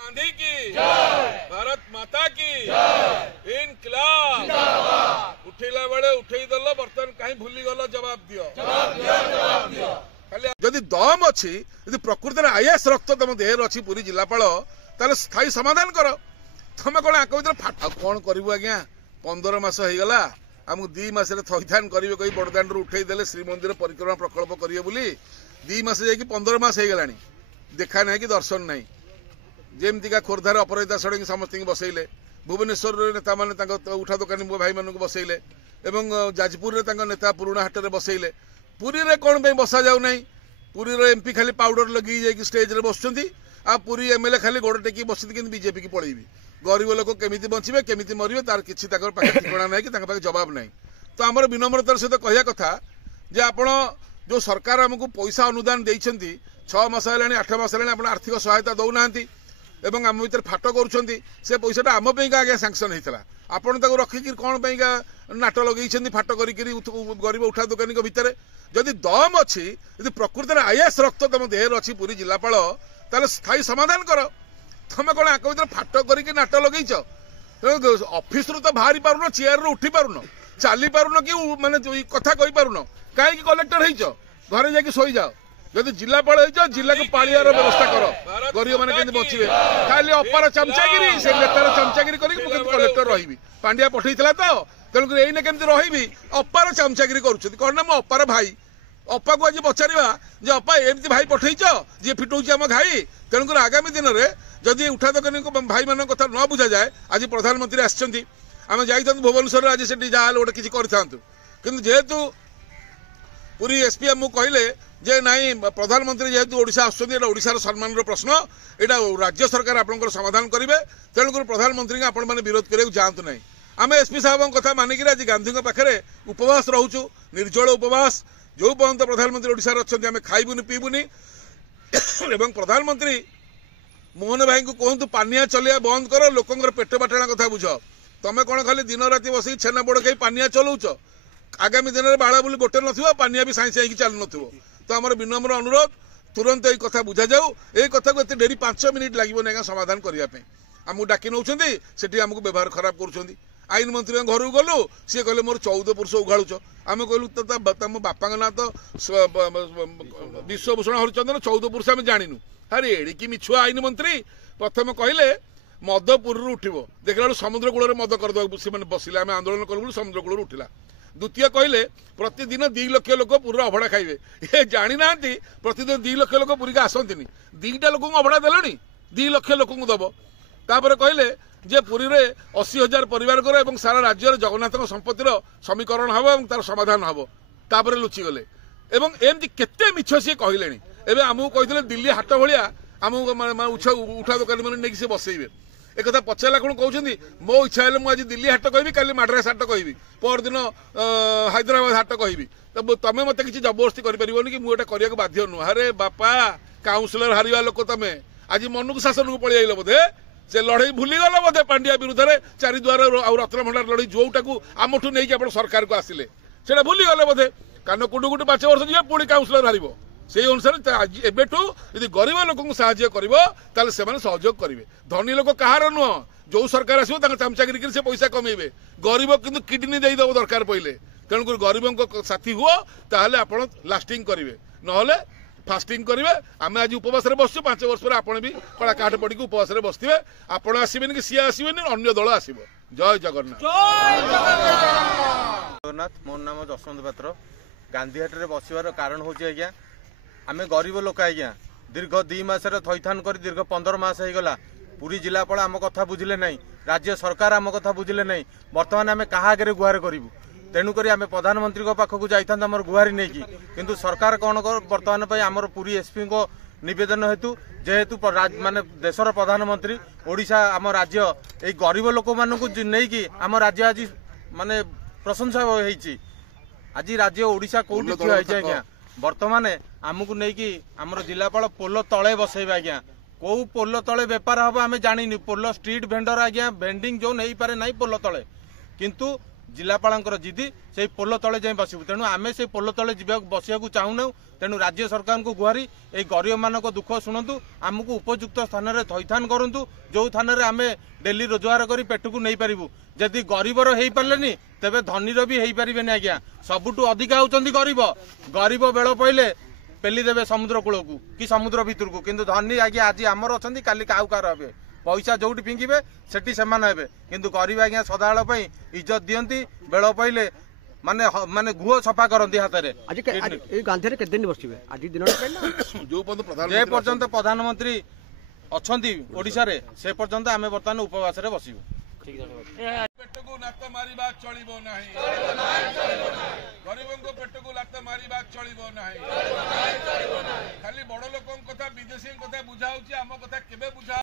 गांधी की भारत माता की इनकलाब उठेला बेले उठेई दल बर्तमान कहीं भूली गल जवाब दियो जदि दम अच्छी यदि प्रकृत में आईएएस रक्त तुम देह अच्छी पूरी जिलापाल ताले स्थायी समाधान कर तुम कौन आक भर फाट कौन करू आज्ञा 15 मास होगला आमको 2 मास थैथान करेंगे कही बड़दाण्ड उठेदेले श्रीमंदिर परिक्रमा प्रकल्प करेंगे बोली 2 मास जा 15 मास होगला देखा ना कि दर्शन ना जमतीका खोर्धार अपराजिता षड़ी समस्त बसैले भुवनेश्वर नेता मैंने उठा दोकानी भाई मानक बसैले जाजपुर नेता पुराणा हाट में बसैले पुरी रे कौन बसा जाऊ ना पुरी एमपी खाली पाउडर लगी जाकि स्टेज रे बस आ पुरी एमएलए खाली गोड़ टेकी बस बीजेपी की पलैबी गरीब लोक केमी बचे केमी मरवे तार किसी ठिकाना ना कि जवाब ना तो आम विनम्रतार सहित कहया कथा जे आपण जो सरकार आमको पैसा अनुदान देइछंती 6 मास है 8 मास है आर्थिक सहायता दौना एवं आम भर फाट कर पैसा आम आगे सांक्शन होता आपड़ रखिक कौन नाट लगे फाट कर गरीब उठा दोकानी भितर जदि दम अच्छी यदि प्रकृत में आईएएस रक्त तुम देह अच्छी पूरी जिलापाल ताले स्थायी समाधान कर तुम कौन आक भर फाट कर नाट लगे ऑफिस तो बाहरी पारुन चेयर उठी पारुन चली पारुन कि माने कथा कही पारुन कहीं कलेक्टर हो घरे जाकि शोई जाओ जदि जिलापाल हो जिला को पालियार व्यवस्था कर गरीब मैंने केंद्र बचे खाली अपार चमचागिरी से नेतार चमचागिरी कर कलेक्टर रही पांड्या पठई तो तेणुक यही केमती रही अपार चमचागिरी कर अपार भाई अपा को आज पचार जे अपा एमती भाई पठईच जी फिटौची आम घाई तेणुक आगामी दिन में जदि उठा दोकानी भाई मान कथा न बुझा जाए आज प्रधानमंत्री आम जा भुवनेश्वर आज से जहाँ गोटे किसी करूँ जेहेतु पूरी एसपी आमको कहले जे नाई प्रधानमंत्री जेहेतु ओडिशा आसार सम्मान प्रश्न यहाँ राज्य सरकार आपंकर समाधान करेंगे तेणुक प्रधानमंत्री आपण मैंने विरोध करने जातु ना आम एसपी साहब कथा मानिक आज गांधी पाखे उपवास रोचु निर्जल उपवास जो पर्यंत प्रधानमंत्री ओडिशा अच्छा आम खाइबुनि पीबुनि एवं प्रधानमंत्री मोहन भाई को कहतु पानिया चलिया बंद कर लोकंर पेट बाटणा कथा बुझ तुम कौन खाली दिन राति बस छेना बोड़ कहीं पानिया चलाउच आगामी दिन में बाड़ा बोली गोटे न पानिया भी साई साई चल न तो आम विनम्र अनुरोध तुरंत ये कथा बुझा जाऊ ये कथा को डेरी 5 मिनिट लगे समाधान करने आमको डाकी नौ से आमको व्यवहार खराब कर आईन मंत्री घर को गलु सी कहले मोर 14 पुरुष उघाड़ुच आम कहलु तुम बापा ना तो विश्वभूषण हरिचंदन 14 पुरुष आम जाणीनु अरे एड़िकी मिछुआ आईन मंत्री प्रथम कहले मद पुरी उठो देखला समुद्र कूल मद करदे से बसिले आम आंदोलन कलु समुद्र कूल उठिला द्वितीय कहले प्रतिदिन 2 लाख लोक पुरी अभड़ा खाइबे ये जानी ना प्रतिदिन 2 लाख लोक पुरी आसती 2टा लोक अभड़ा देलनी 2 लाख लोक दब तापर कहले जे पुरी रे 80,000 परिवार कर एवं सारा राज्य जगन्नाथ संपत्तिर समीकरण हम और तार समाधान हम तापर लुचि गले एवं एमती केते मिछ सी कहले एवं आमको कहते दिल्ली हाट भाया आमको उठा दोकानी मैंने नहीं बसैबे एक पचारा कौन कहते मो इच्छा है मुझे दिल्ली हाट कहि काली मद्रास हाट कहि परदिन हैदराबाद हाट कहि तो तुम मत कि जबरदस्ती करि कि मुझे करने बाध्य नुह अरे बापा काउंसिलर हारिया लोक तुम आज मन को शासन को पलि आइल बोधे से लड़ई भूली गल बोधे पांड्या विरुद्ध में चारिद्वार और रत्नभंडार लड़ई जोटा आमठू नहीं आप सरकार को आसिले से भूली गले बोधे कारण कुटुकुटु 5 वर्ष जी पुणी काउंसिलर हार से अनुसार एबेठू यदि गरीब लोक साहाय्य कर सहयोग करेंगे धनी लोक कहार नुह जो सरकार आसो चमचागिरी से पैसा कमेबे गरीब किंतु किडनी देदेव दरकार पड़े तेणुक गरीबों साथी हुआ ताहले आपण लास्टिंग करेंगे ना फास्टिंग करेंगे आम आज उपवास बसु 5 वर्ष पर आपण भी कड़ा काठ पड़ी उपवास बसवे आपण आसबेनि कि सी आसबेनि अन्य दल आसब जय जगन्नाथ जगन्नाथ मोर नाम जसवंत पात्र गांधीहाट में बसवार कारण हूँ आज्ञा आम गरीब लोक आज्ञा दीर्घ 2 मास थैथान कर दीर्घ 15 मास होगला पूरी जिलापाल आम कथा बुझिले नहीं राज्य सरकार आम कथा बुझिले नहीं बर्तमान आम क्या आगे गुहार करूँ तेणुक आम प्रधानमंत्री पाखक जाता आम गुहारी नहीं किंतु सरकार कौन कर बर्तमान आमर पूरी एसपी को नवेदन हेतु जेहेतु माने देशर प्रधानमंत्री ओडिशा आम राज्य ये गरीब लोक मानू नहीं आम राज्य आज माने प्रशंसा होती आज राज्य ओडिशा कौटी ठिया आज्ञा बर्तमान आमको नहीं आमर जिलापाल पोल तले बसैबे आज्ञा कौ पोल तले बेपार हम आम जानी पोल स्ट्रीट भेंडर आज्ञा भेंडिंग जो नहीं पारे ना पोल तले किंतु जिलापाल जिदी से पोल तले जाए बसबू तेणु आम से पोल तले बसिया चाहूना तेणु राज्य सरकार को गुहारी ये गरीब मान दुख शुणु आमको उपयुक्त स्थान में थैथान करूँ जो थाना आम डेली रोजगार कर पेट को नहीं पारू जदि गरीबर हो पारे तेरे धनीर भी हो पारे आज्ञा सबुठू अधिका होती गरीब गरीब बेल पड़े पेली देवे समुद्र कूल को कि समुद्र भितर को किंतु धनी आज्ञा आज आमर अच्छा काली काउ कार हे पैसा जोटी फिंगे सेठी से किंतु गरीब आज्ञा सदाबेल इज्जत दियंती बेल पड़े माने माने गुह सफा करती हाथ में गांधी के दिन बसवे आज दिन जो जे पर्यंत प्रधानमंत्री अच्छा ओडिशा रे से पर्यंत आम बर्तमान उपवास रे बसबू पेट को लात मारिबा चलिबो नाही गरीबों को पेट को लात मारिबा चलिबो नाही खाली बड़ लोकों कथा विदेशी कथा बुझाउची आम कथा केबे बुझा